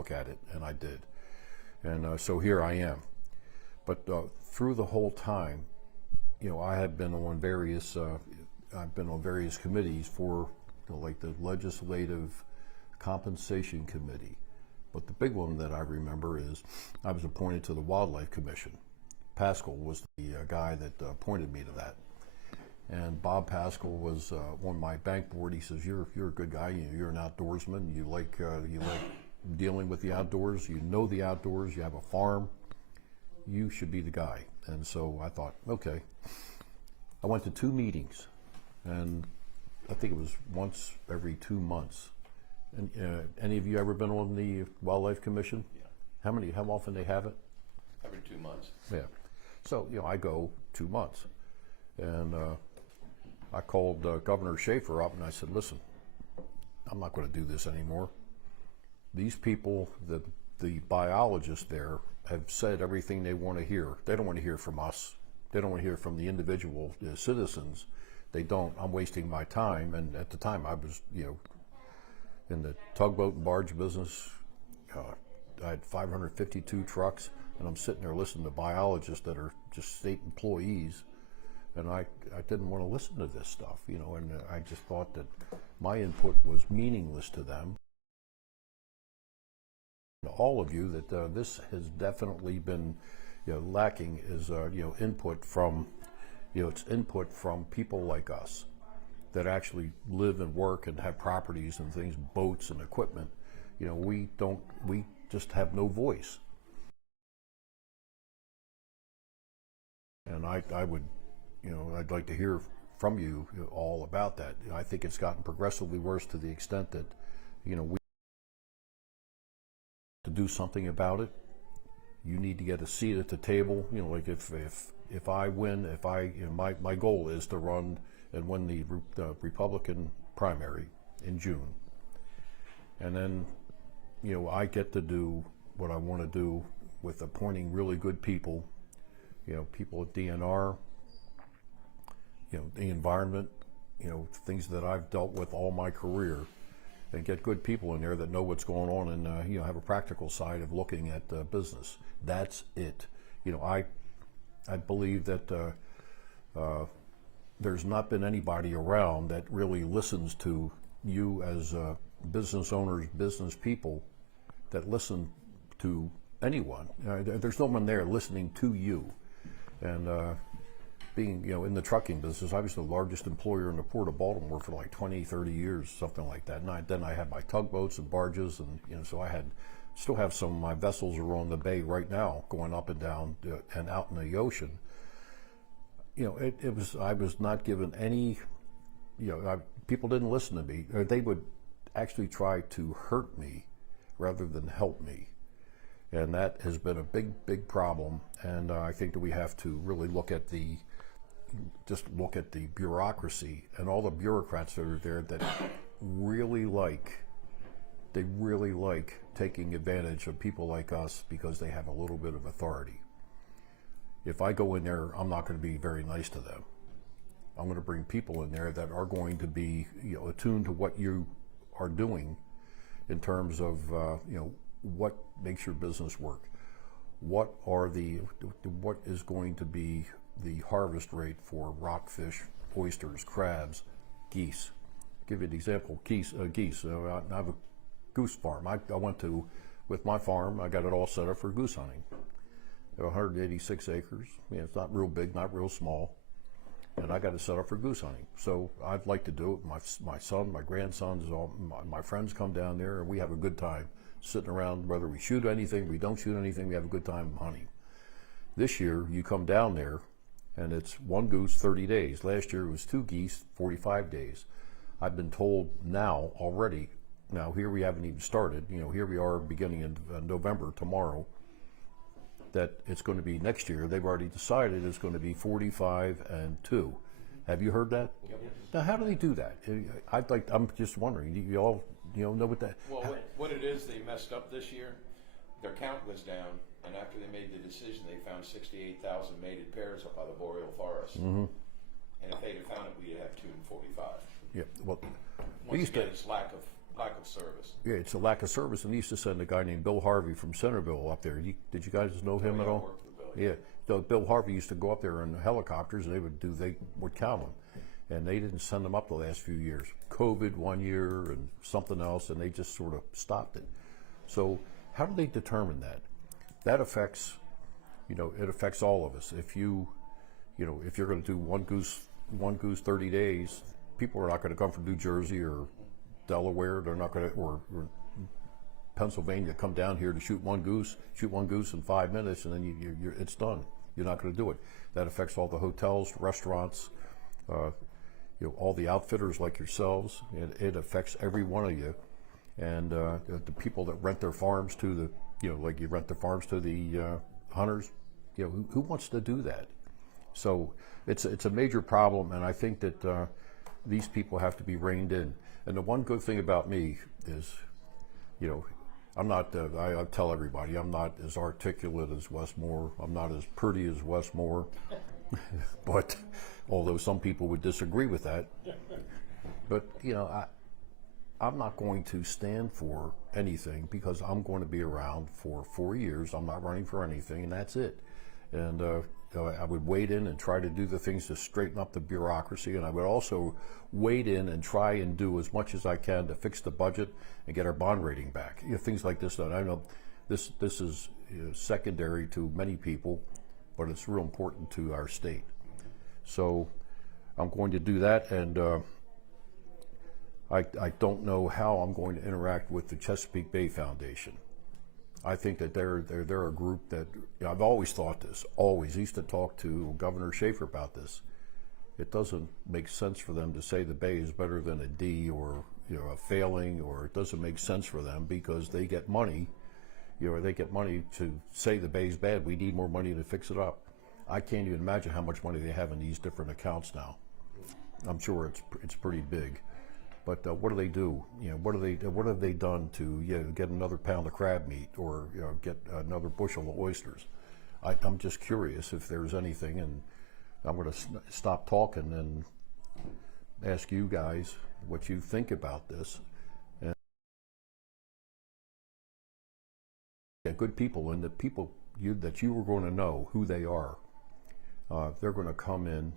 look at it, and I did. And so here I am. But through the whole time, I had been on various, I've been on various committees for, like the Legislative Compensation Committee. But the big one that I remember is I was appointed to the Wildlife Commission. Pascal was the guy that appointed me to that. And Bob Pascal was on my bank board. He says, "You're a good guy. You're an outdoorsman. You like dealing with the outdoors. You know the outdoors. You have a farm. You should be the guy." And so I thought, okay. I went to 2 meetings, and I think it was once every 2 months. And any of you ever been on the Wildlife Commission? Yeah. How often they have it? Every 2 months. Yeah. So I go 2 months, and I called Governor Schaefer up and I said, "Listen, I'm not going to do this anymore. These people, the biologists there, have said everything they want to hear. They don't want to hear from us. They don't want to hear from the individual citizens. They don't. I'm wasting my time." And at the time, I was, in the tugboat and barge business. I had 552 trucks, and I'm sitting there listening to biologists that are just state employees. And I didn't want to listen to this stuff, and I just thought that my input was meaningless to them. All of you, that this has definitely been, lacking is, input from, it's input from people like us that actually live and work and have properties and things, boats and equipment. We just have no voice. And I would, I'd like to hear from you all about that. I think it's gotten progressively worse to the extent that, we to do something about it. You need to get a seat at the table. Like if I win, my goal is to run and win the Republican primary in June, and then I get to do what I want to do with appointing really good people. People at DNR. The environment. Things that I've dealt with all my career. And get good people in there that know what's going on and have a practical side of looking at business. That's it. I believe that there's not been anybody around that really listens to you as business owners, business people, that listen to anyone. There's no one there listening to you. And being, in the trucking business, I was the largest employer in the Port of Baltimore for like 20, 30 years, something like that. And then I had my tugboats and barges, and so I still have some of my vessels are on the bay right now, going up and down and out in the ocean. I was not given any, people didn't listen to me. Or they would actually try to hurt me rather than help me. And that has been a big, big problem. And I think that we have to really look at the bureaucracy and all the bureaucrats that are there that really like taking advantage of people like us because they have a little bit of authority. If I go in there, I'm not going to be very nice to them. I'm going to bring people in there that are going to be attuned to what you are doing in terms of what makes your business work. What is going to be the harvest rate for rockfish, oysters, crabs, geese? I'll give you an example. Geese. I have a goose farm. I went to, with my farm, I got it all set up for goose hunting. I have 186 acres. It's not real big, not real small. And I got it set up for goose hunting. So I'd like to do it. My son, my grandsons, my friends come down there, and we have a good time sitting around. Whether we shoot anything, we don't shoot anything, we have a good time hunting. This year, you come down there, and it's 1 goose, 30 days. Last year, it was 2 geese, 45 days. I've been told now already, here we haven't even started, here we are beginning in November, tomorrow, that it's going to be next year. They've already decided it's going to be 45 and 2. Have you heard that? Yep. Now, how do they do that? I'm just wondering, you all know what that... Well, what it is, they messed up this year. Their count was down, and after they made the decision, they found 68,000 mated pairs up by the boreal forest. Mm-hmm. And if they'd have found it, we'd have 245. Yeah, well, Once again, it's lack of Lack of service. Yeah, it's a lack of service. And they used to send a guy named Bill Harvey from Centerville up there. Did you guys know him at all? Worked with Bill. Yeah. So Bill Harvey used to go up there in helicopters, and they would count them. And they didn't send them up the last few years. COVID 1 year and something else, and they just sort of stopped it. So how do they determine that? That affects, it affects all of us. If you're going to do one goose 30 days, people are not going to come from New Jersey or Delaware. They're not going to, or Pennsylvania, come down here to shoot one goose in 5 minutes, and then it's done. You're not going to do it. That affects all the hotels, restaurants, all the outfitters like yourselves. It affects every one of you, and the people that rent their farms to like you rent the farms to the hunters. Who wants to do that? So it's a major problem, and I think that these people have to be reined in. And the one good thing about me is, I'm not, I tell everybody, I'm not as articulate as Wes Moore. I'm not as pretty as Wes Moore. But, although some people would disagree with that. But, I'm not going to stand for anything because I'm going to be around for 4 years. I'm not running for anything, and that's it. And I would wade in and try to do the things to straighten up the bureaucracy, and I would also wade in and try and do as much as I can to fix the budget and get our bond rating back. Things like this. I know this is secondary to many people, but it's real important to our state. So I'm going to do that, and I don't know how I'm going to interact with the Chesapeake Bay Foundation. I think that they're a group that, I've always thought this, always. I used to talk to Governor Schaefer about this. It doesn't make sense for them to say the Bay is better than a D or a failing, or it doesn't make sense for them because they get money, they get money to say the Bay's bad. We need more money to fix it up. I can't even imagine how much money they have in these different accounts now. I'm sure it's pretty big. But what do they do? What have they done to get another pound of crab meat or get another bushel of oysters? I'm just curious if there's anything, and I'm going to stop talking and ask you guys what you think about this. And good people, and the people that you are going to know who they are. They're going to come in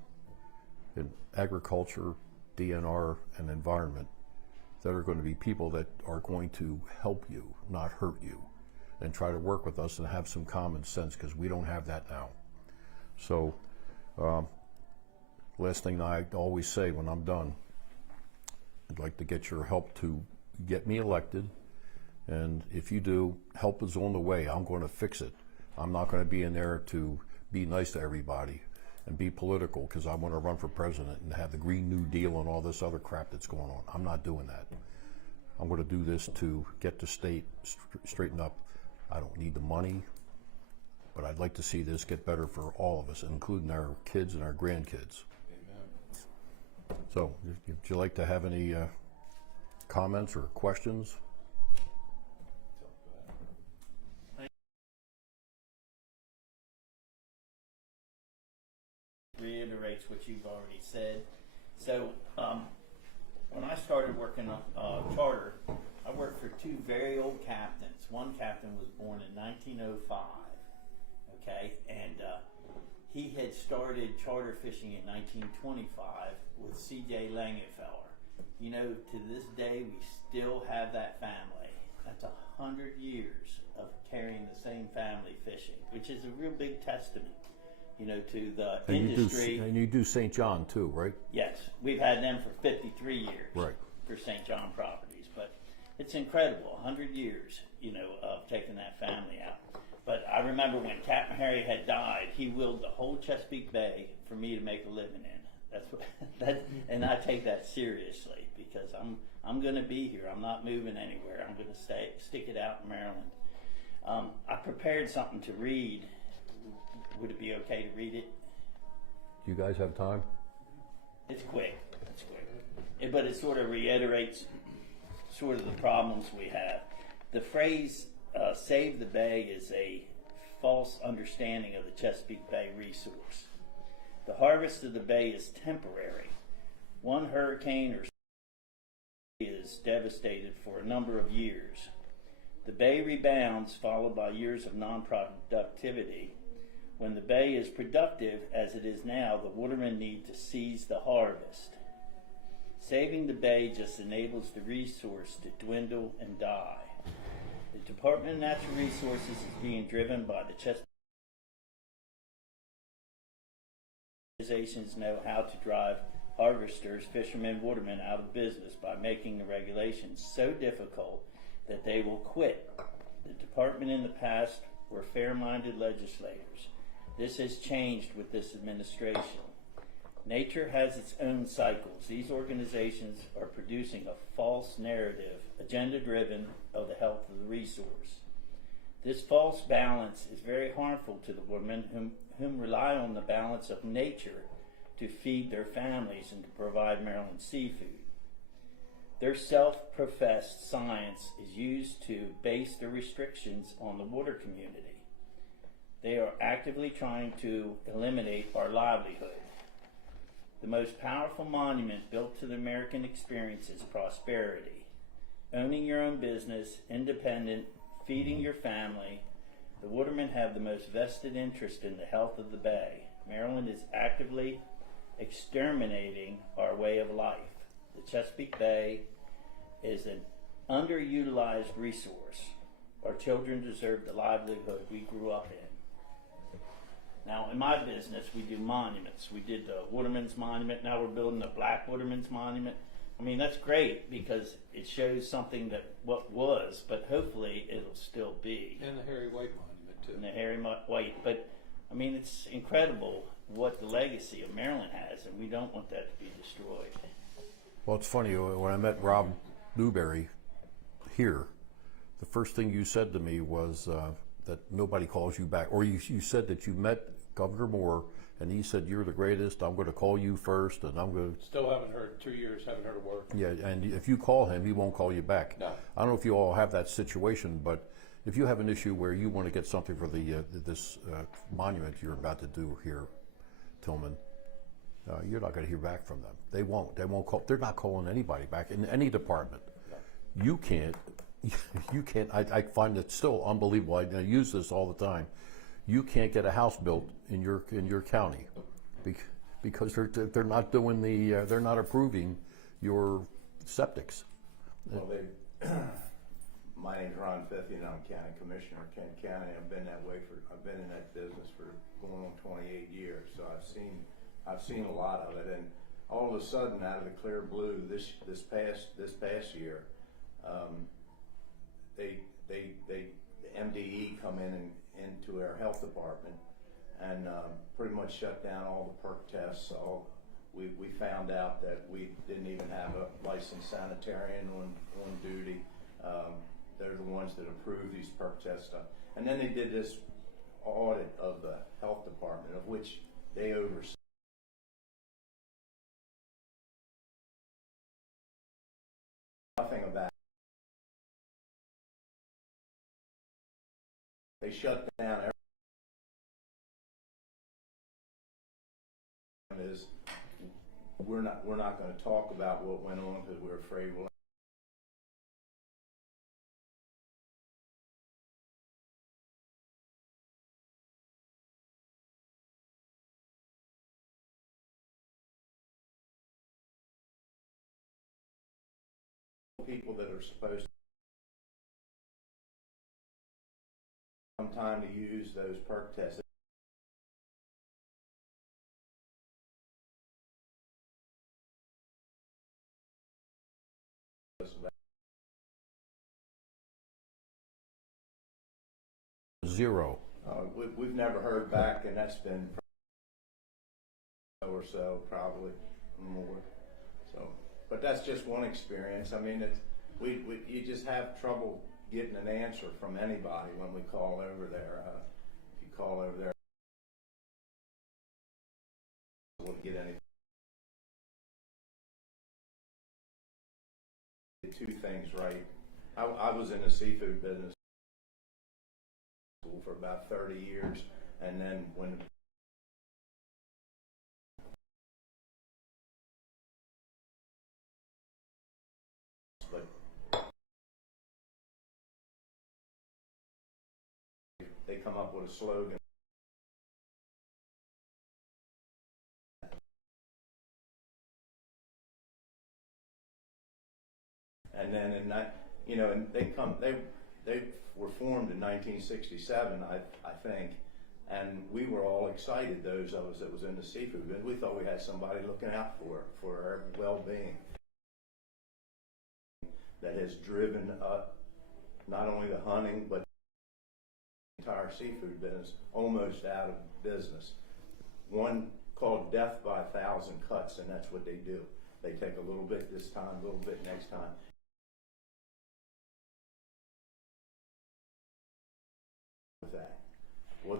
agriculture, DNR, and environment, that are going to be people that are going to help you, not hurt you, and try to work with us and have some common sense, because we don't have that now. So last thing I always say when I'm done, I'd like to get your help to get me elected, and if you do, help is on the way. I'm going to fix it. I'm not going to be in there to be nice to everybody and be political because I want to run for president and have the Green New Deal and all this other crap that's going on. I'm not doing that. I'm going to do this to get the state straightened up. I don't need the money, but I'd like to see this get better for all of us, including our kids and our grandkids. Amen. So, would you like to have any comments or questions? Reiterates what you've already said. So when I started working on charter, I worked for two very old captains. One captain was born in 1905, okay, and he had started charter fishing in 1925 with C.J. Langenfeller. To this day, we still have that family. That's 100 years of carrying the same family fishing, which is a real big testament, to the industry. And you do St. John too, right? Yes, we've had them for 53 years. Right. For St. John properties, but it's incredible, 100 years, of taking that family out. But I remember when Captain Harry had died, he willed the whole Chesapeake Bay for me to make a living in. That's what and I take that seriously because I'm going to be here. I'm not moving anywhere. I'm going to stick it out in Maryland. I prepared something to read. Would it be okay to read it? Do you guys have time? It's quick. But it sort of reiterates sort of the problems we have. The phrase save the bay is a false understanding of the Chesapeake Bay resource. The harvest of the bay is temporary. One hurricane or is devastated for a number of years. The bay rebounds, followed by years of non-productivity. When the bay is productive, as it is now, the watermen need to seize the harvest. Saving the bay just enables the resource to dwindle and die. The Department of Natural Resources is being driven by the Chesapeake. Organizations know how to drive harvesters, fishermen, watermen out of business by making the regulations so difficult that they will quit. The department in the past were fair-minded legislators. This has changed with this administration. Nature has its own cycles. These organizations are producing a false narrative, agenda-driven, of the health of the resource. This false balance is very harmful to the women whom rely on the balance of nature to feed their families and to provide Maryland seafood. Their self-professed science is used to base their restrictions on the water community. They are actively trying to eliminate our livelihood. The most powerful monument built to the American experience is prosperity. Owning your own business, independent, feeding your family. The watermen have the most vested interest in the health of the bay. Maryland is actively exterminating our way of life. The Chesapeake Bay is an underutilized resource. Our children deserve the livelihood we grew up in. Now, in my business, we do monuments. We did the Waterman's Monument. Now we're building the Black Waterman's Monument. I mean, that's great because it shows something that what was, but hopefully it'll still be. And the Harry White Monument, too. And the Harry White. But, I mean, it's incredible what the legacy of Maryland has, and we don't want that to be destroyed. Well, it's funny, when I met Rob Newberry here, the first thing you said to me was that nobody calls you back. Or you said that you met Governor Moore, and he said, "You're the greatest, I'm going to call you first, and I'm going to..." Still haven't heard, 2 years, haven't heard a word. Yeah, and if you call him, he won't call you back. No. I don't know if you all have that situation, but if you have an issue where you want to get something for this monument you're about to do here, Tillman, you're not going to hear back from them. They won't. They won't call. They're not calling anybody back in any department. No. You can't. You can't. I find it still unbelievable. I use this all the time. You can't get a house built in your county because they're not doing they're not approving your septics. Well, my name's Ron Fithy, and I'm County Commissioner of Kent County. I've been in that business for going on 28 years, so I've seen a lot of it. And all of a sudden, out of the clear blue, this past year, the MDE come into our health department and pretty much shut down all the perk tests. So we found out that we didn't even have a licensed sanitarian on duty. They're the ones that approve these perk test stuff. And then they did this audit of the health department, of which they oversee. Nothing about it. They shut down everything. Is we're not going to talk about what went on because we're afraid we'll people that are supposed to some time to use those perk tests. Zero. We've never heard back, and that's been or so, probably more. So, but that's just one experience. I mean, you just have trouble getting an answer from anybody when we call over there. If you call over there, we'll get any. Two things right. I was in the seafood business for about 30 years, and then when they come up with a slogan. And then in that, you know, and they were formed in 1967, I think, and we were all excited, those of us that was in the seafood business. We thought we had somebody looking out for our well-being. That has driven up not only the hunting, but the entire seafood business almost out of business. One called death by 1,000 cuts, and that's what they do. They take a little bit this time, a little bit next time. With that, well,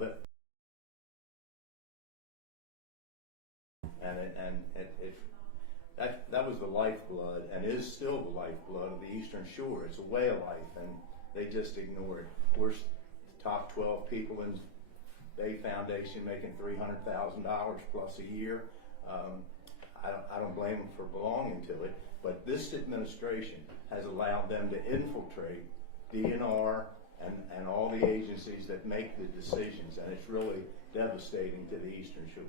that was the lifeblood, and is still the lifeblood of the Eastern Shore. It's a way of life, and they just ignore it. We're the top 12 people in Bay Foundation making $300,000 plus a year. I don't blame them for belonging to it, but this administration has allowed them to infiltrate DNR and all the agencies that make the decisions, and it's really devastating to the Eastern Shore.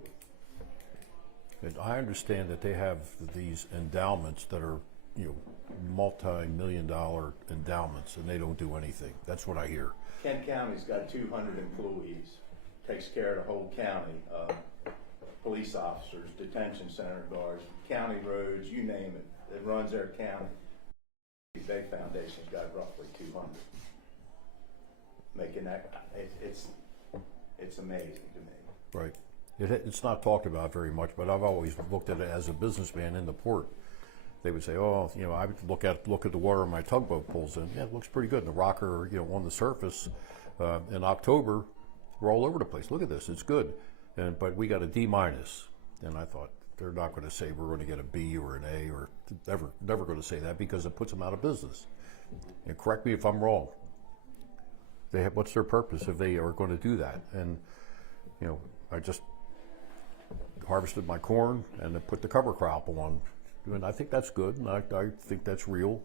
And I understand that they have these endowments that are, you know, multi-million-dollar endowments, and they don't do anything. That's what I hear. Kent County's got 200 employees, takes care of the whole county, police officers, detention center guards, county roads, you name it. It runs their county. The Bay Foundation's got roughly 200. Making that, it's amazing to me. Right. It's not talked about very much, but I've always looked at it as a businessman in the port. They would say, "Oh, you know, I would look at the water my tugboat pulls in. Yeah, it looks pretty good. And the rocker, you know, on the surface in October, we're all over the place. Look at this, it's good." But we got a D-. And I thought, they're not going to say we're going to get a B or an A, or never going to say that, because it puts them out of business. And correct me if I'm wrong. What's their purpose if they are going to do that? And you know, I just harvested my corn and I put the cover crop on, and I think that's good, and I think that's real.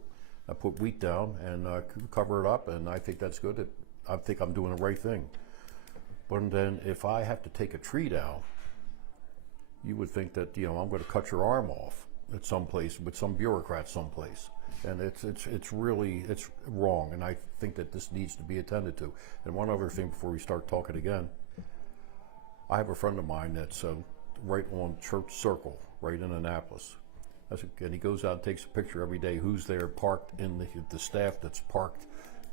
I put wheat down and cover it up, and I think that's good. I think I'm doing the right thing. But then if I have to take a tree down, you would think that, you know, I'm going to cut your arm off at some place with some bureaucrat someplace. And it's really wrong, and I think that this needs to be attended to. And one other thing before we start talking again, I have a friend of mine that's right on Church Circle, right in Annapolis. And he goes out and takes a picture every day who's there parked in the staff that's parked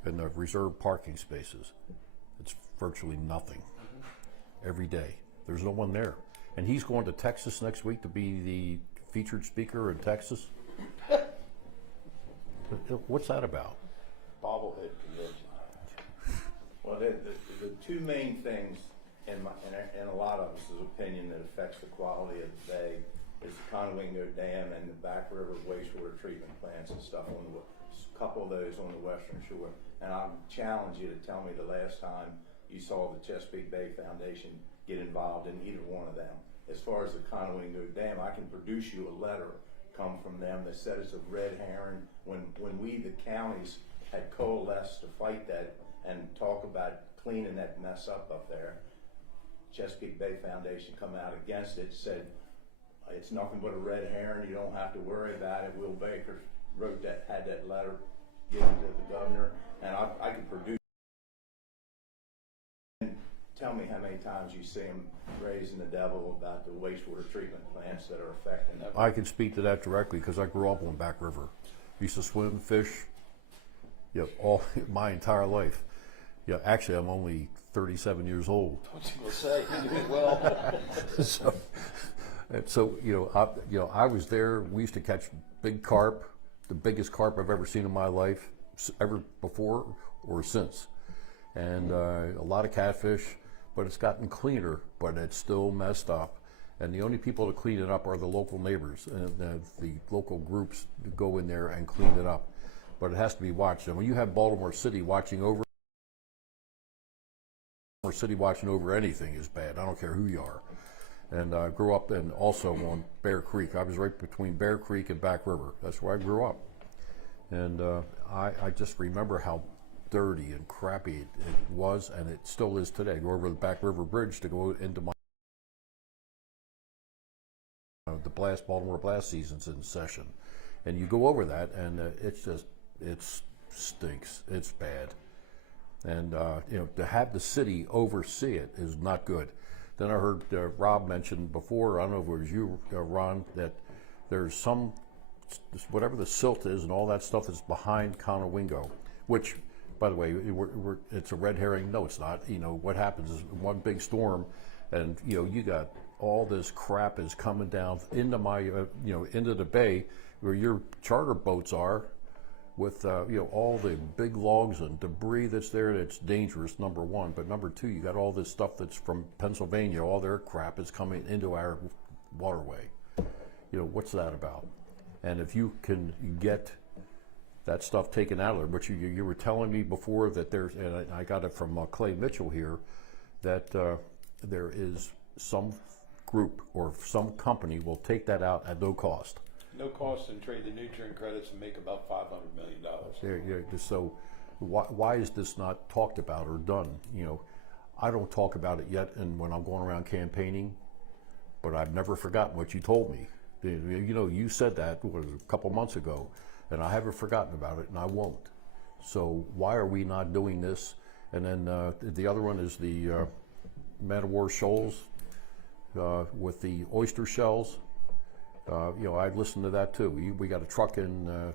in the reserved parking spaces. It's virtually nothing every day. There's no one there. And he's going to Texas next week to be the featured speaker in Texas. What's that about? Bobblehead convention. Well, the two main things in a lot of us' opinion that affects the quality of the bay is the Conowingo Dam and the Back River wastewater treatment plants and stuff on a couple of those on the Western Shore. And I challenge you to tell me the last time you saw the Chesapeake Bay Foundation get involved in either one of them. As far as the Conowingo Dam, I can produce you a letter come from them that said it's a red herring. When we, the counties, had coalesced to fight that and talk about cleaning that mess up there, Chesapeake Bay Foundation come out against it, said it's nothing but a red herring, you don't have to worry about it. Will Baker had that letter given to the governor, and I could produce. Tell me how many times you see them raising the devil about the wastewater treatment plants that are affecting them. I can speak to that directly because I grew up on Back River. Used to swim, fish, all my entire life. Yeah, actually, I'm only 37 years old. I was going to say, you did well. So I was there. We used to catch big carp, the biggest carp I've ever seen in my life, ever before or since, and a lot of catfish. But it's gotten cleaner, but it's still messed up. And the only people to clean it up are the local neighbors, and the local groups go in there and clean it up. But it has to be watched. And when you have Baltimore City watching over anything is bad. I don't care who you are. And I grew up and also on Bear Creek. I was right between Bear Creek and Back River. That's where I grew up. And I just remember how dirty and crappy it was, and it still is today. Go over the Back River Bridge to go into my the Baltimore Blast season's in session, and you go over that, and it stinks. It's bad, and to have the city oversee it is not good. Then I heard Rob mention before, I don't know if it was you, Ron, that there's some, whatever the silt is and all that stuff is behind Conowingo, which, by the way, it's a red herring. No, it's not. What happens is one big storm, and you got all this crap is coming down into my, into the bay where your charter boats are, with all the big logs and debris that's there. That's dangerous, number one. But number two, you got all this stuff that's from Pennsylvania. All their crap is coming into our waterway. What's that about? And if you can get that stuff taken out of there, but you were telling me before that there's, and I got it from Clay Mitchell here, that there is some group or some company will take that out at no cost. No cost, and trade the nutrient credits and make about $500 million. So why is this not talked about or done? I don't talk about it yet, and when I'm going around campaigning, but I've never forgotten what you told me. You said that a couple months ago, and I haven't forgotten about it, and I won't. So why are we not doing this? And then the other one is the Man of War shoals with the oyster shells. I listened to that too. We got a truck in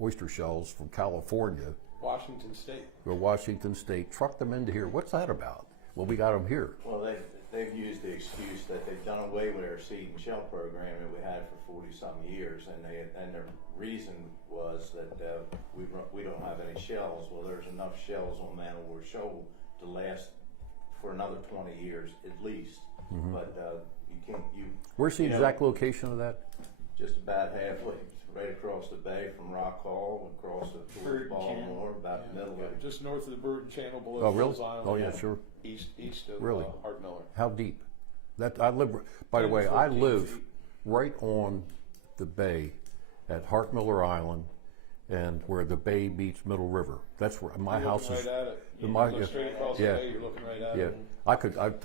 oyster shells from California. Washington State. Washington State. Truck them into here. What's that about? Well, we got them here. Well, they've used the excuse that they've done away with our seed and shell program that we had for 40-some years, and their reason was that we don't have any shells. Well, there's enough shells on Man of War Shoal to last for another 20 years at least. Mm-hmm. But Where's the exact location of that? Just about halfway, right across the bay from Rock Hall, across towards Baltimore, about the middle of it. Just north of the Burden Channel, below Hills Island. Oh, yeah, sure. East of really? Hart Miller. How deep? I live. By the way, I live right on the bay at Hart Miller Island, and where the bay meets Middle River. That's where my house is. Right at it. You go straight across the bay, you're looking right at it. I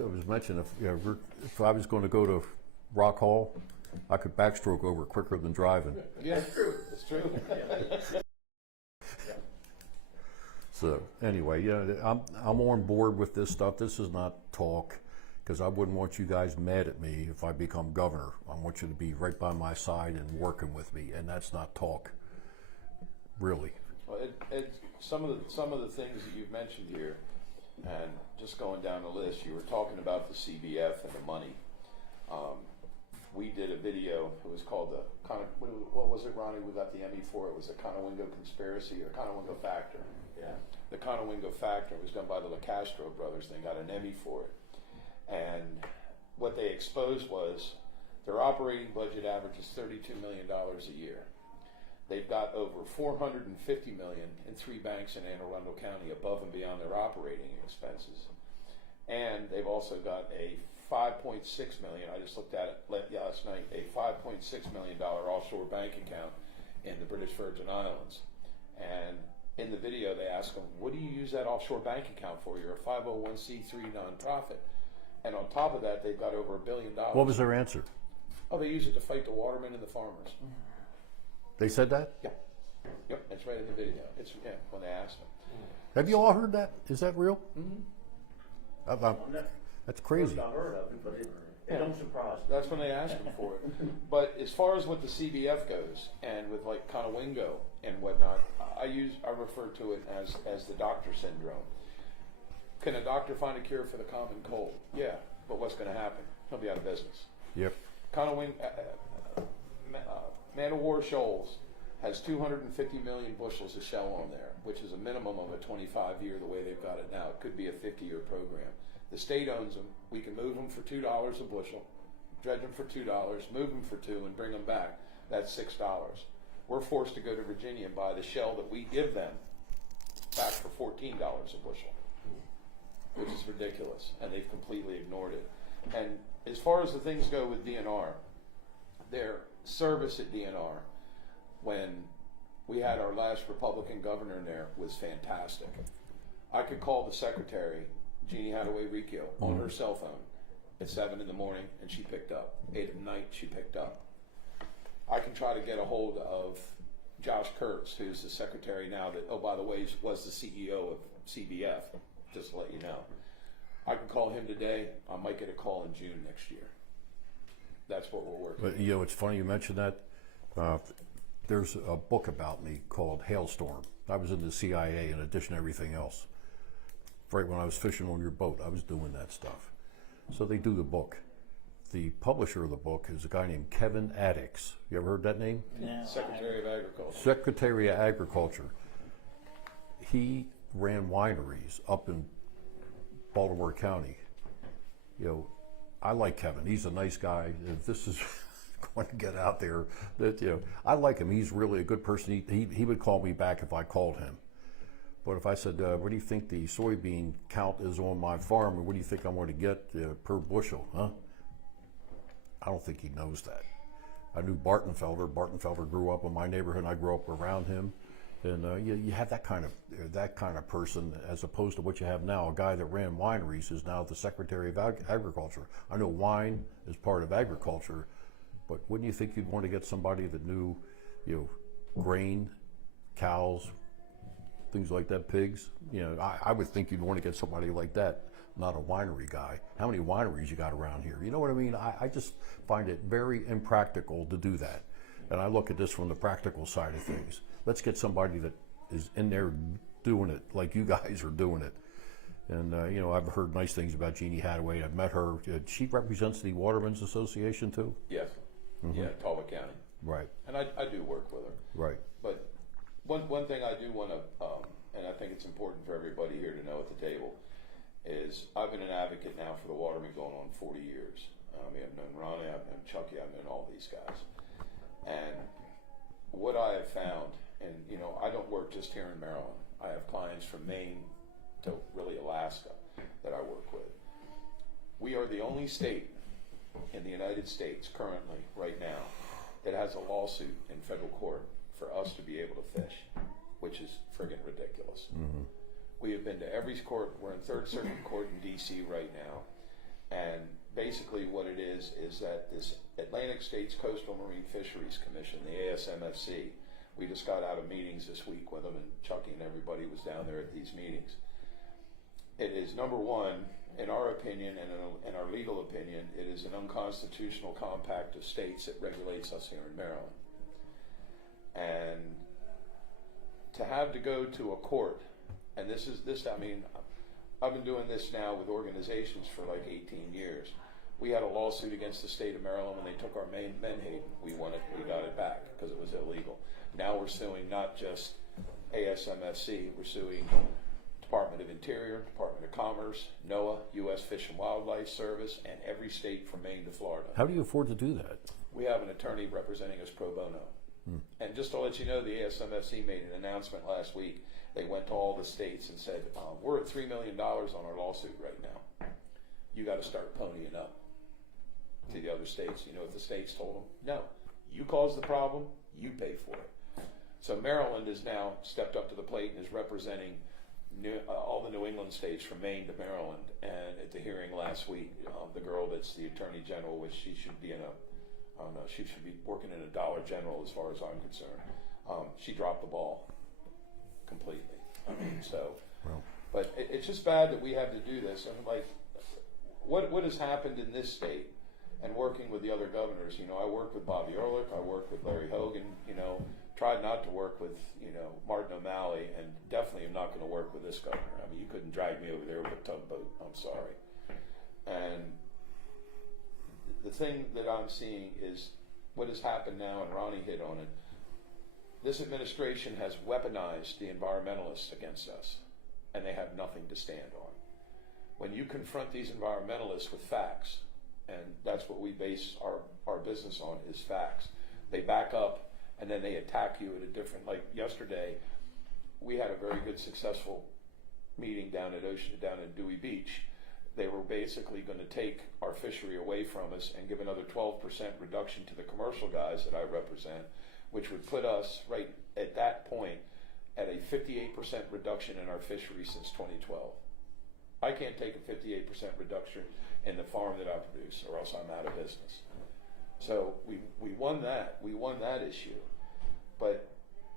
was mentioning if I was going to go to Rock Hall, I could backstroke over quicker than driving. Yeah, that's true. That's true. So anyway, I'm on board with this stuff. This is not talk, because I wouldn't want you guys mad at me if I become governor. I want you to be right by my side and working with me, and that's not talk, really. Well, some of the things that you've mentioned here, and just going down the list, you were talking about the CBF and the money. We did a video. It was called what was it, Ronnie? We got the Emmy for it. Was the Conowingo Conspiracy or Conowingo Factor? Yeah. The Conowingo Factor was done by the LaCastro brothers. They got an Emmy for it. And what they exposed was their operating budget averages $32 million a year. They've got over $450 million in 3 banks in Anne Arundel County above and beyond their operating expenses. And they've also got a $5.6 million, I just looked at it last night, a $5.6 million offshore bank account in the British Virgin Islands. And in the video, they ask them, what do you use that offshore bank account for? You're a 501c3 nonprofit. And on top of that, they've got over $1 billion. What was their answer? Oh, they use it to fight the watermen and the farmers. They said that? Yeah. Yep, it's right in the video. It's when they asked them. Have you all heard that? Is that real? Mm-hmm. That's crazy. I've heard of it, but it don't surprise me. That's when they asked them for it. But as far as what the CBF goes, and with like Conowingo and whatnot, I refer to it as the doctor syndrome. Can a doctor find a cure for the common cold? Yeah, but what's going to happen? He'll be out of business. Yep. Conowingo, Man of War Shoals has 250 million bushels of shell on there, which is a minimum of a 25-year the way they've got it now. It could be a 50-year program. The state owns them. We can move them for $2 a bushel, dredge them for $2, move them for $2, and bring them back. That's $6. We're forced to go to Virginia and buy the shell that we give them back for $14 a bushel, which is ridiculous, and they've completely ignored it. And as far as the things go with DNR, their service at DNR, when We had our last Republican governor in there, was fantastic. I could call the secretary, Jeannie Hadaway Riccio, on her cell phone at 7 in the morning, and she picked up. 8 at night, she picked up. I can try to get a hold of Josh Kurtz, who's the secretary now that, oh, by the way, was the CEO of CBF, just to let you know. I can call him today. I might get a call in June next year. That's what we're working on. But you know, it's funny you mentioned that. There's a book about me called Hailstorm. I was in the CIA in addition to everything else. Right when I was fishing on your boat, I was doing that stuff. So they do the book. The publisher of the book is a guy named Kevin Addix. You ever heard that name? No, Secretary of Agriculture. Secretary of Agriculture. He ran wineries up in Baltimore County. You know, I like Kevin. He's a nice guy. If this is going to get out there, that, you know, I like him. He's really a good person. He would call me back if I called him. But if I said, what do you think the soybean count is on my farm, and what do you think I'm going to get per bushel, huh? I don't think he knows that. I knew Bartenfelder. Bartenfelder grew up in my neighborhood, and I grew up around him. And you have that kind of person, as opposed to what you have now. A guy that ran wineries is now the Secretary of Agriculture. I know wine is part of agriculture, but wouldn't you think you'd want to get somebody that knew, you know, grain, cows, things like that, pigs? You know, I would think you'd want to get somebody like that, not a winery guy. How many wineries you got around here? You know what I mean? I just find it very impractical to do that. And I look at this from the practical side of things. Let's get somebody that is in there doing it like you guys are doing it. And, you know, I've heard nice things about Jeannie Hadaway. I've met her. She represents the Watermen's Association, too? Yes. Yeah, Talbot County. Right. And I do work with her. Right. But one thing I do want to, and I think it's important for everybody here to know at the table, is I've been an advocate now for the watermen going on 40 years. I've known Ronnie, I've known Chucky, I've known all these guys. And what I have found, and you know, I don't work just here in Maryland. I have clients from Maine to really Alaska that I work with. We are the only state in the United States currently, right now, that has a lawsuit in federal court for us to be able to fish, which is friggin' ridiculous. Mm-hmm. We have been to every court. We're in Third Circuit Court in D.C. right now, and basically what it is that this Atlantic States Coastal Marine Fisheries Commission, the ASMFC, we just got out of meetings this week with them, and Chucky and everybody was down there at these meetings. It is, number one, in our opinion and in our legal opinion, it is an unconstitutional compact of states that regulates us here in Maryland. And to have to go to a court, and I mean, I've been doing this now with organizations for like 18 years. We had a lawsuit against the state of Maryland when they took our menhaden. We won it, we got it back because it was illegal. Now we're suing not just ASMFC, we're suing Department of Interior, Department of Commerce, NOAA, U.S. Fish and Wildlife Service, and every state from Maine to Florida. How do you afford to do that? We have an attorney representing us pro bono. And just to let you know, the ASMFC made an announcement last week. They went to all the states and said, we're at $3 million on our lawsuit right now. You got to start ponying up to the other states. You know what the states told them? No. You caused the problem, you pay for it. So Maryland has now stepped up to the plate and is representing all the New England states from Maine to Maryland. And at the hearing last week, the girl that's the Attorney General, which she should be she should be working in a Dollar General as far as I'm concerned. She dropped the ball completely. I mean, so, well, but it's just bad that we have to do this. And like, what has happened in this state, and working with the other governors, you know, I work with Bobby Ehrlich, I work with Larry Hogan, you know, tried not to work with, you know, Martin O'Malley, and definitely am not going to work with this governor. I mean, you couldn't drag me over there with a tugboat. I'm sorry. And the thing that I'm seeing is what has happened now, and Ronnie hit on it. This administration has weaponized the environmentalists against us, and they have nothing to stand on. When you confront these environmentalists with facts, and that's what we base our business on, is facts, they back up and then they attack you at a different, like yesterday, we had a very good successful meeting down at Dewey Beach. They were basically going to take our fishery away from us and give another 12% reduction to the commercial guys that I represent, which would put us right at that point at a 58% reduction in our fishery since 2012. I can't take a 58% reduction in the farm that I produce, or else I'm out of business. So we won that. We won that issue. But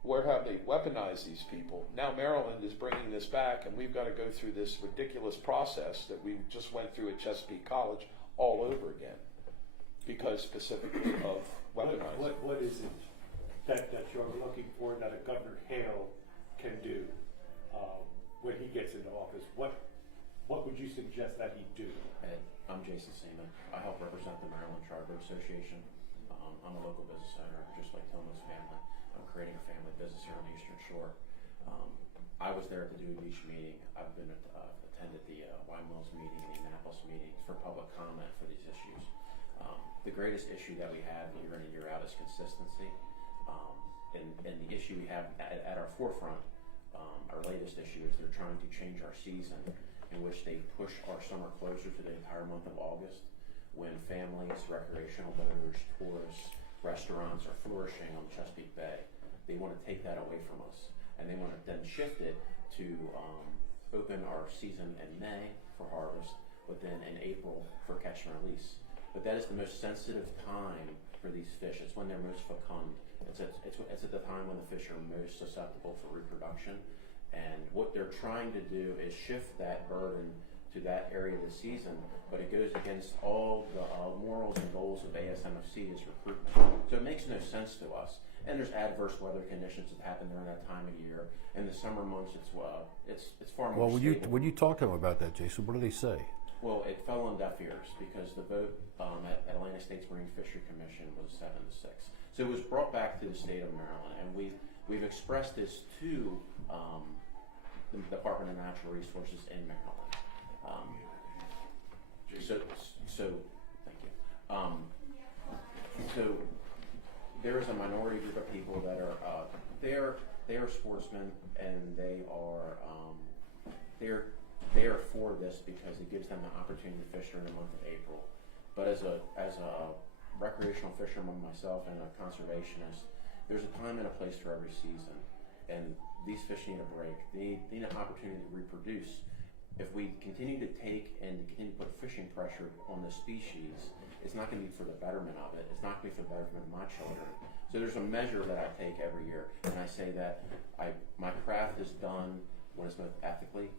where have they weaponized these people? Now Maryland is bringing this back, and we've got to go through this ridiculous process that we just went through at Chesapeake College all over again, because specifically of weaponizing. What is it that you're looking for that a Governor Hale can do when he gets into office? What would you suggest that he do? Ed, I'm Jason Seaman. I help represent the Maryland Charter Association. I'm a local business owner, just like Tillman's family. I'm creating a family business here on the Eastern Shore. I was there at the Dewey Beach meeting. I've been attended the Wine Mills meeting and the Annapolis meeting for public comment for these issues. The greatest issue that we have year in and year out is consistency. And the issue we have at our forefront, our latest issue, is they're trying to change our season, in which they push our summer closer to the entire month of August, when families, recreational boaters, tourists, restaurants are flourishing on Chesapeake Bay. They want to take that away from us, and they want to then shift it to open our season in May for harvest, but then in April for catch and release. But that is the most sensitive time for these fish. It's when they're most fecund. It's at the time when the fish are most susceptible for reproduction. And what they're trying to do is shift that burden to that area of the season, but it goes against all the morals and goals of ASMFC as recruitment. So it makes no sense to us. And there's adverse weather conditions that happen during that time of year. In the summer months, it's far more Well, stable. when you talk to them about that, Jason, what do they say? Well, it fell on deaf ears because the vote at Atlantic States Marine Fishery Commission was 7-6. So it was brought back to the state of Maryland, and we've expressed this to the Department of Natural Resources in Maryland. So thank you. So there is a minority group of people that are they are sportsmen, and they are for this because it gives them the opportunity to fish during the month of April. But as a recreational fisherman myself and a conservationist, there's a time and a place for every season, and these fish need a break. They need an opportunity to reproduce. If we continue to take and continue to put fishing pressure on the species, it's not going to be for the betterment of it. It's not going to be for the betterment of my children. So there's a measure that I take every year, and I say that my craft is done when it's most ethically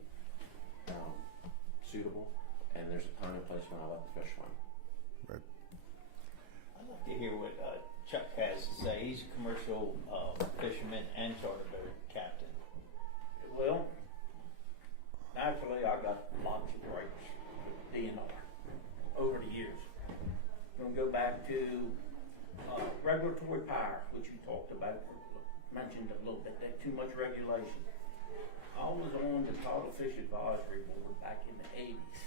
suitable, and there's a time and place when I let the fish swim. Right. I'd like to hear what Chuck has to say. He's a commercial fisherman and charter boat captain. Well, naturally, I got lots of gripes with DNR over the years. I'm going to go back to regulatory power, which you talked about, mentioned a little bit, that too much regulation. I was on the Tidal Fish Advisory Board back in the 80s,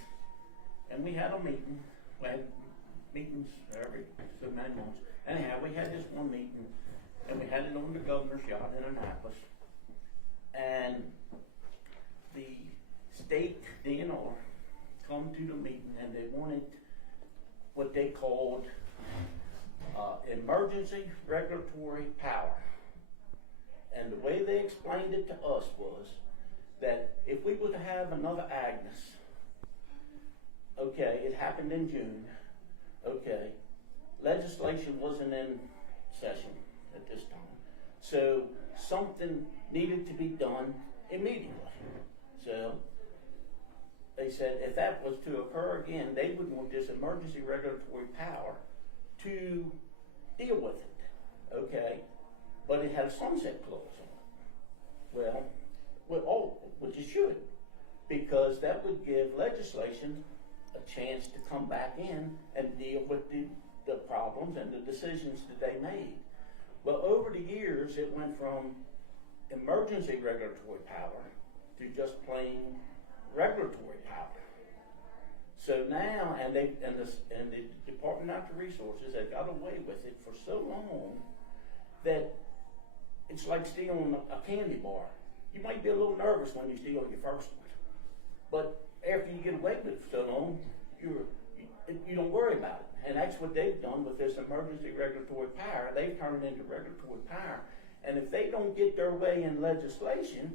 and we had a meeting. We had meetings every so many months. Anyhow, we had this one meeting, and we had it on the governor's yacht in Annapolis, and the state DNR come to the meeting, and they wanted what they called emergency regulatory power. And the way they explained it to us was that if we were to have another Agnes, okay, it happened in June, okay, legislation wasn't in session at this time, so something needed to be done immediately. So they said if that was to occur again, they would want this emergency regulatory power to deal with it, okay? But it had a sunset clause on it. Which it should, because that would give legislation a chance to come back in and deal with the problems and the decisions that they made. Well, over the years, it went from emergency regulatory power to just plain regulatory power. So now, and the Department of Natural Resources have got away with it for so long that it's like stealing a candy bar. You might be a little nervous when you steal your first one, but after you get away with it for so long, you don't worry about it. And that's what they've done with this emergency regulatory power. They've turned it into regulatory power. And if they don't get their way in legislation,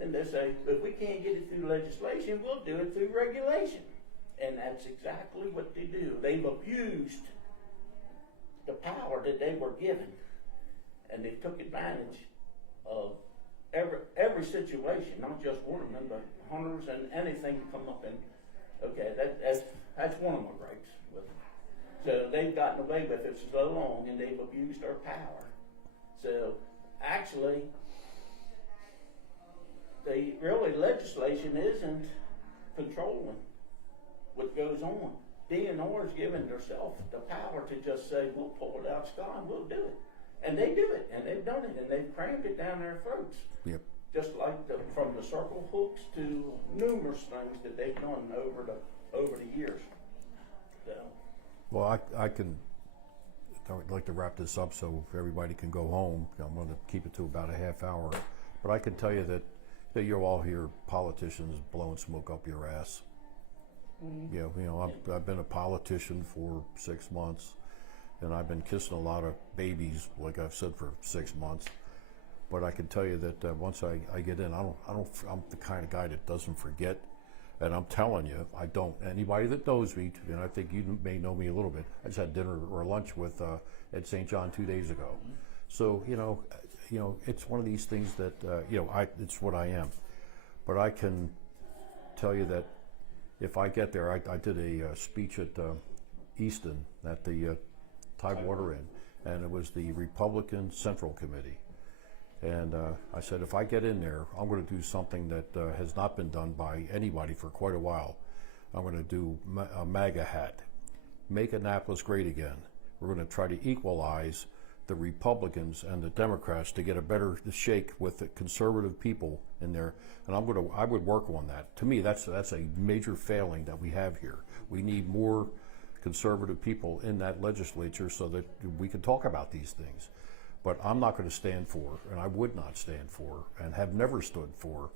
then they say, if we can't get it through legislation, we'll do it through regulation. And that's exactly what they do. They've abused the power that they were given. And they took advantage of every situation, not just watermen, but hunters and anything that come up in. Okay, that's one of my gripes with them. So they've gotten away with it so long, and they've abused their power. So actually, legislation isn't controlling what goes on. DNR is giving themselves the power to just say, we'll pull it out, Scott, and we'll do it. And they do it, and they've done it, and they've crammed it down their throats. Yep. Just like from the circle hooks to numerous things that they've done over the years. So. Well, I'd like to wrap this up so everybody can go home. I'm going to keep it to about a half hour. But I can tell you that you'll all hear politicians blowing smoke up your ass. Mm-hmm. I've been a politician for 6 months, and I've been kissing a lot of babies, like I've said, for 6 months. But I can tell you that once I get in, I'm the kind of guy that doesn't forget. And I'm telling you, I don't. Anybody that knows me, and I think you may know me a little bit, I just had dinner or lunch with Ed St. John 2 days ago. Mm-hmm. So, it's one of these things that, it's what I am. But I can tell you that if I get there, I did a speech at Easton at the Tidewater Inn, and it was the Republican Central Committee. And I said, if I get in there, I'm going to do something that has not been done by anybody for quite a while. I'm going to do a MAGA hat, make Annapolis great again. We're going to try to equalize the Republicans and the Democrats to get a better shake with the conservative people in there. And I would work on that. To me, that's a major failing that we have here. We need more conservative people in that legislature so that we can talk about these things. But I'm not going to stand for, and I would not stand for, and have never stood for,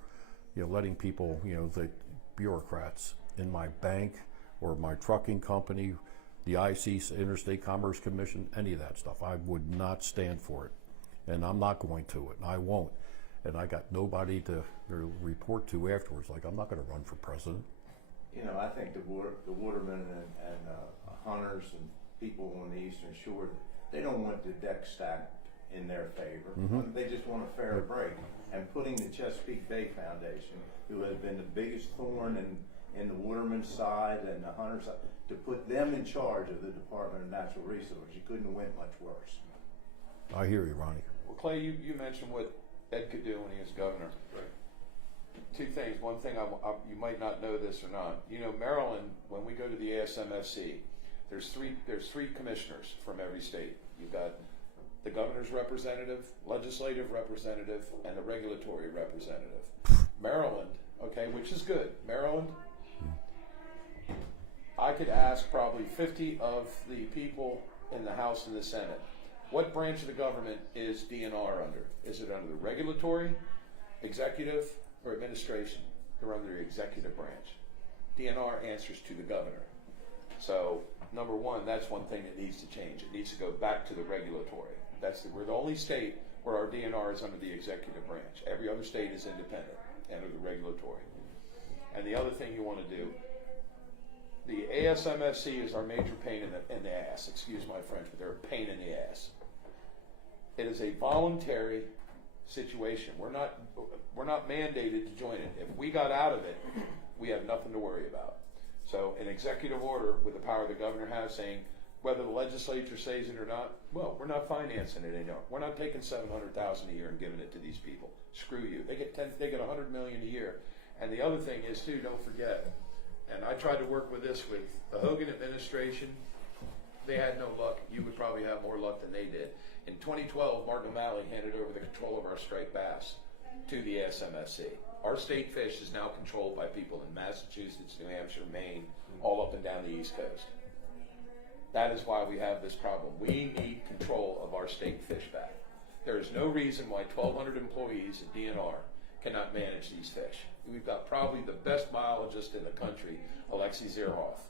letting people, the bureaucrats in my bank or my trucking company, the IC, Interstate Commerce Commission, any of that stuff. I would not stand for it, and I'm not going to it, and I won't. And I got nobody to report to afterwards. Like, I'm not going to run for president. I think the watermen and hunters and people on the Eastern Shore, they don't want the deck stacked in their favor. Mm-hmm. They just want a fair break. And putting the Chesapeake Bay Foundation, who has been the biggest thorn in the watermen's side and the hunters' side, to put them in charge of the Department of Natural Resources, you couldn't have went much worse. I hear you, Ronnie. Well, Clay, you mentioned what Ed could do when he was governor. Right. Two things. One thing, you might not know this or not. Maryland, when we go to the ASMFC, there's three commissioners from every state. You've got the governor's representative, legislative representative, and the regulatory representative. Maryland, okay, which is good. Maryland, I could ask probably 50 of the people in the House and the Senate, what branch of the government is DNR under? Is it under the regulatory, executive, or administration? They're under the executive branch. DNR answers to the governor. So, number one, that's one thing that needs to change. It needs to go back to the regulatory. We're the only state where our DNR is under the executive branch. Every other state is independent, under the regulatory. And the other thing you want to do, the ASMFC is our major pain in the ass. Excuse my French, but they're a pain in the ass. It is a voluntary situation. We're not mandated to join it. If we got out of it, we have nothing to worry about. So an executive order with the power the governor has saying, whether the legislature says it or not, well, we're not financing it anymore. We're not taking $700,000 a year and giving it to these people. Screw you. They get $100 million a year. And the other thing is too, don't forget. And I tried to work with this with the Hogan administration. They had no luck. You would probably have more luck than they did. In 2012, Martin O'Malley handed over the control of our striped bass to the ASMFC. Our state fish is now controlled by people in Massachusetts, New Hampshire, Maine, all up and down the East Coast. That is why we have this problem. We need control of our state fish back. There is no reason why 1,200 employees at DNR cannot manage these fish. We've got probably the best biologist in the country, Alexei Zierhoff.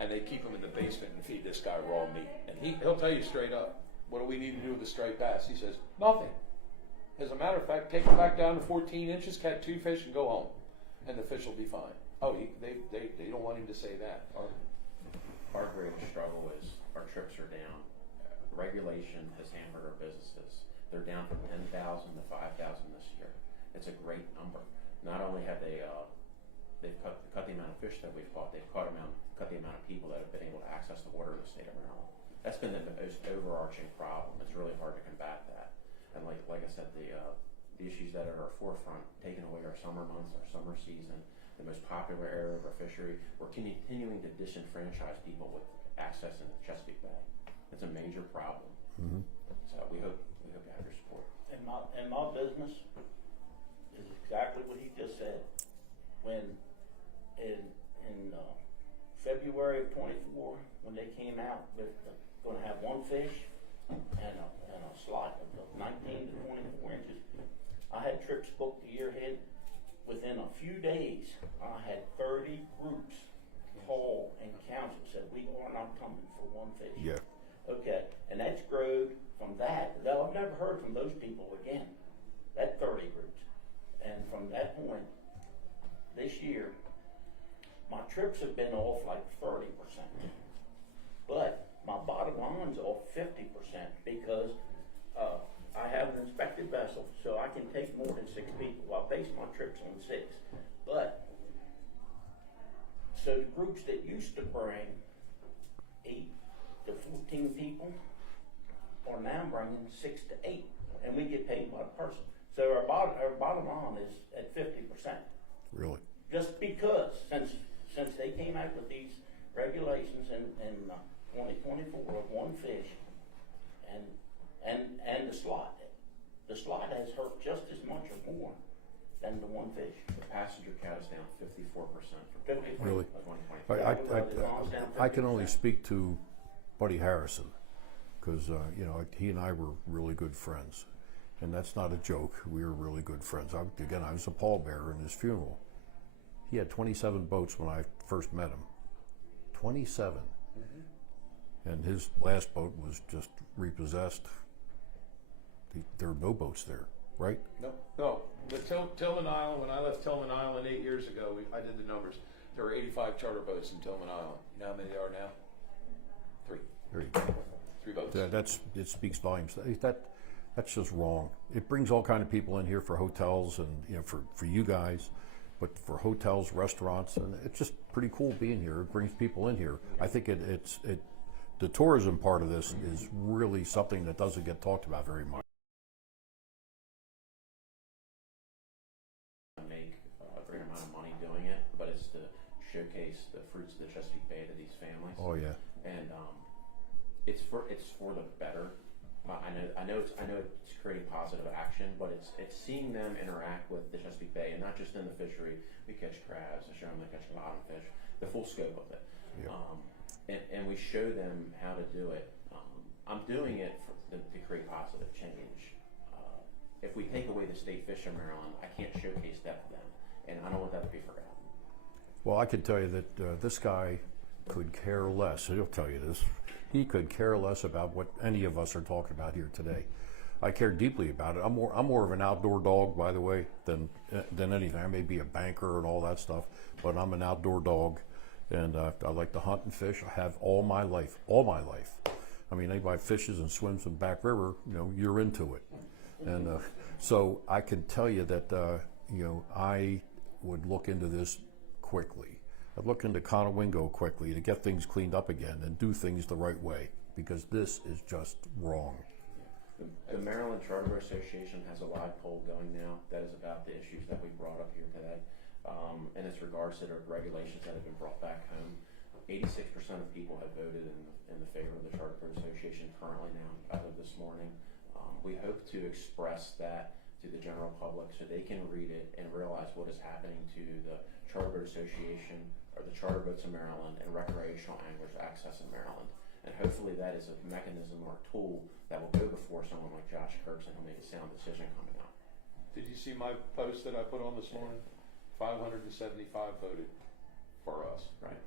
and they keep them in the basement and feed this guy raw meat. And he'll tell you straight up, what do we need to do with the striped bass? He says, nothing. As a matter of fact, take them back down to 14 inches, catch 2 fish, and go home, and the fish will be fine. Oh, they don't want him to say that. Our greatest struggle is our trips are down. Regulation has hammered our businesses. They're down from 10,000 to 5,000 this year. It's a great number. Not only have they've cut the amount of fish that we've caught, they've cut the amount of people that have been able to access the water in the state of Maryland. That's been the most overarching problem. It's really hard to combat that. And like I said, the issues that are at our forefront, taking away our summer months, our summer season, the most popular area of our fishery, we're continuing to disenfranchise people with access in the Chesapeake Bay. It's a major problem. Mm-hmm. So we hope to have your support. And my business is exactly what he just said. When in February of '24, when they came out with going to have one fish and a slot of 19 to 24 inches, I had trips booked a year ahead. Within a few days, I had 30 groups call and counsel, said we are not coming for one fish. Yeah. Okay, and that's growed from that. Though I've never heard from those people again. That 30 groups, and from that point, this year, my trips have been off like 30%, but my bottom line's off 50% because I have an inspected vessel, so I can take more than 6 people. I base my trips on 6, but so the groups that used to bring 8 to 14 people are now bringing 6 to 8, and we get paid by the person. So our bottom line is at 50%. Really? Just because since they came out with these regulations in 2024 of one fish, and the slot has hurt just as much or more than the one fish. The passenger count is down 54% from 54. Really? 2020. I can only speak to Buddy Harrison because he and I were really good friends, and that's not a joke. We were really good friends. I was a pallbearer in his funeral. He had 27 boats when I first met him. 27. Mm-hmm. And his last boat was just repossessed. There were no boats there, right? No. The Tillman Island, when I left Tillman Island 8 years ago, I did the numbers. There were 85 charter boats in Tillman Island. You know how many there are now? 3. There you go. 3 boats. It speaks volumes. That's just wrong. It brings all kind of people in here for hotels and for you guys, but for hotels, restaurants, and it's just pretty cool being here. It brings people in here. I think the tourism part of this is really something that doesn't get talked about very much. Make a great amount of money doing it, but it's to showcase the fruits of the Chesapeake Bay to these families. Oh yeah. And it's for the better. I know it's creating positive action, but it's seeing them interact with the Chesapeake Bay, and not just in the fishery. We catch crabs, I show them they catch a lot of fish, the full scope of it. Yeah. And we show them how to do it. I'm doing it to create positive change. If we take away the state fish in Maryland, I can't showcase that to them, and I don't want that to be forgotten. Well, I can tell you that this guy could care less. He'll tell you this. He could care less about what any of us are talking about here today. I care deeply about it. I'm more of an outdoor dog, by the way, than anything. I may be a banker and all that stuff, but I'm an outdoor dog, and I like to hunt and fish. I have all my life. I mean, anybody fishes and swims in Back River, you're into it. And so I can tell you that I would look into this quickly. I'd look into Conowingo quickly to get things cleaned up again and do things the right way, because this is just wrong. The Maryland Charter Association has a live poll going now that is about the issues that we brought up here today, and it's regards to the regulations that have been brought back home. 86% of people have voted in the favor of the Charter Association currently now, as of this morning. We hope to express that to the general public so they can read it and realize what is happening to the Charter Boat Association or the charter boats in Maryland and recreational anglers access in Maryland. And hopefully that is a mechanism or a tool that will go before someone like Josh Kirks and he'll make a sound decision coming up. Did you see my post that I put on this morning? 575 voted for us. Right.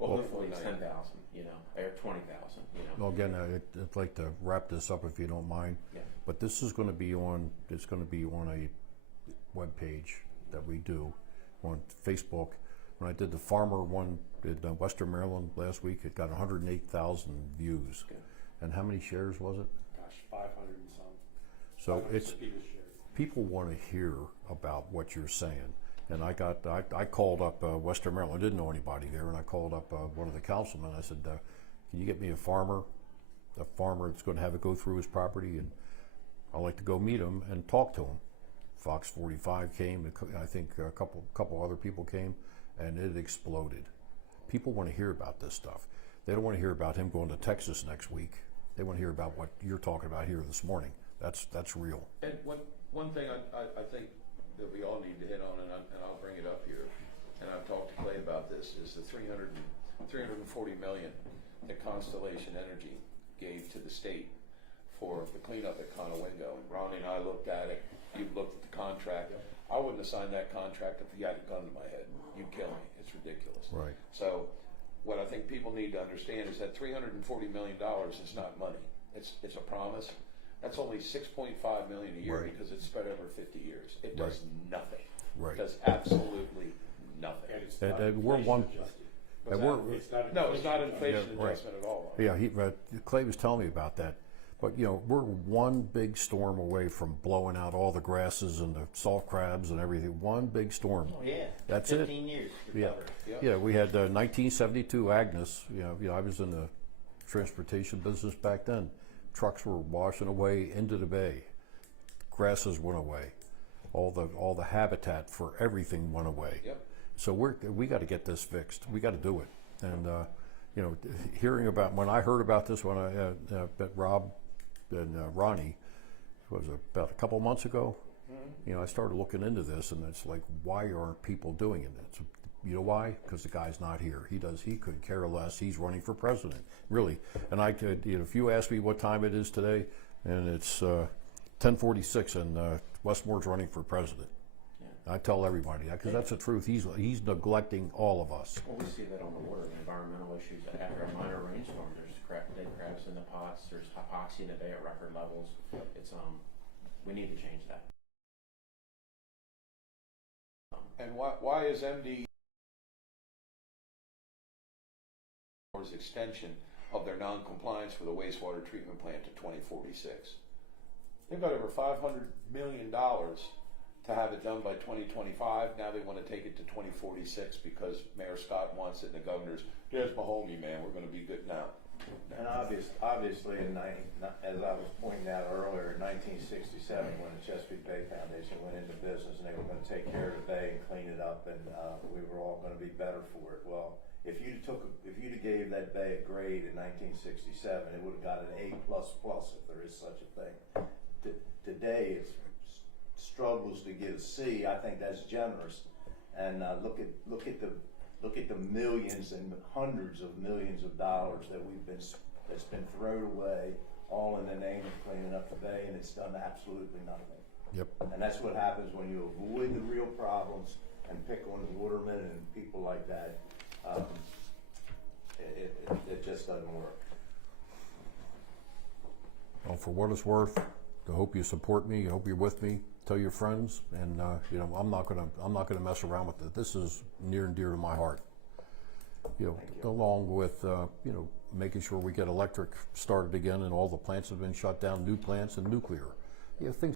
Well, hopefully it's hopefully 10,000, you know, or 20,000, you know. Well, again, I'd like to wrap this up if you don't mind. Yeah. But this is going to be on. It's going to be on a web page that we do on Facebook. When I did the farmer one in Western Maryland last week, it got 108,000 views. Good. And how many shares was it? Gosh, 500 and some. So 500 it's people shared. people want to hear about what you're saying. And I called up Western Maryland. I didn't know anybody there, and I called up one of the councilmen. I said, "Can you get me a farmer that's going to have it go through his property, and I'd like to go meet him and talk to him." Fox 45 came. And I think a couple other people came, and it exploded. People want to hear about this stuff. They don't want to hear about him going to Texas next week. They want to hear about what you're talking about here this morning. That's real. And one thing I think that we all need to hit on, and I'll bring it up here, and I've talked to Clay about this, is the 340 million that Constellation Energy gave to the state for the cleanup at Conowingo. Ronnie and I looked at it. You've looked at the contract. I wouldn't have signed that contract if you had a gun to my head. You'd kill me. It's ridiculous. Right. So what I think people need to understand is that $340 million is not money. It's a promise. That's only $6.5 million a year Right. because it's spread over 50 years. It does nothing. Right. It does absolutely nothing. And it's And- not and we're one- inflation adjusted. What's and that? we're- It's not No, it's not inflation inflation Yeah, right. adjustment at all. Yeah, Clay was telling me about that. But we're one big storm away from blowing out all the grasses and the salt crabs and everything. One big storm. Oh, yeah. That's it. 15 years to Yeah. cover. Yeah. Yeah, we had 1972 Agnes. I was in the transportation business back then. Trucks were washing away into the bay. Grasses went away. All the habitat for everything went away. Yep. So we got to get this fixed. We got to do it. And hearing about when I heard about this when I met Rob and Ronnie was about a couple months ago. I started looking into this, and it's like, why aren't people doing it? You know why? Because the guy's not here. He could care less. He's running for president, really. And I could, if you ask me what time it is today, and it's 10:46, and Westmore's running for president. I tell everybody that because that's the truth. He's neglecting all of us. Well, we see that on the water, the environmental issues. After a minor rainstorm, there's dead crabs in the pots. There's epoxy in the bay at record levels. It's we need to change that. And why is MD extension of their non-compliance for the wastewater treatment plant to 2046? They've got over $500 million to have it done by 2025. Now they want to take it to 2046 because Mayor Scott wants it, and the governor's, "There's my homie, man. We're going to be good now." And obviously, as I was pointing out earlier, in 1967, when the Chesapeake Bay Foundation went into business and they were going to take care of the bay and clean it up, and we were all going to be better for it. Well, if you'd have gave that bay a grade in 1967, it would have got an A++, if there is such a thing. Today, it struggles to get a C. I think that's generous. And look at the millions and hundreds of millions of dollars that's been thrown away, all in the name of cleaning up the bay, and it's done absolutely nothing. Yep. And that's what happens when you avoid the real problems and pick on watermen and people like that. It just doesn't work. Well, for what it's worth, I hope you support me. I hope you're with me. Tell your friends, and I'm not gonna mess around with it. This is near and dear to my heart. Along with making sure we get electric started again, and all the plants have been shut down, new plants and nuclear. Things.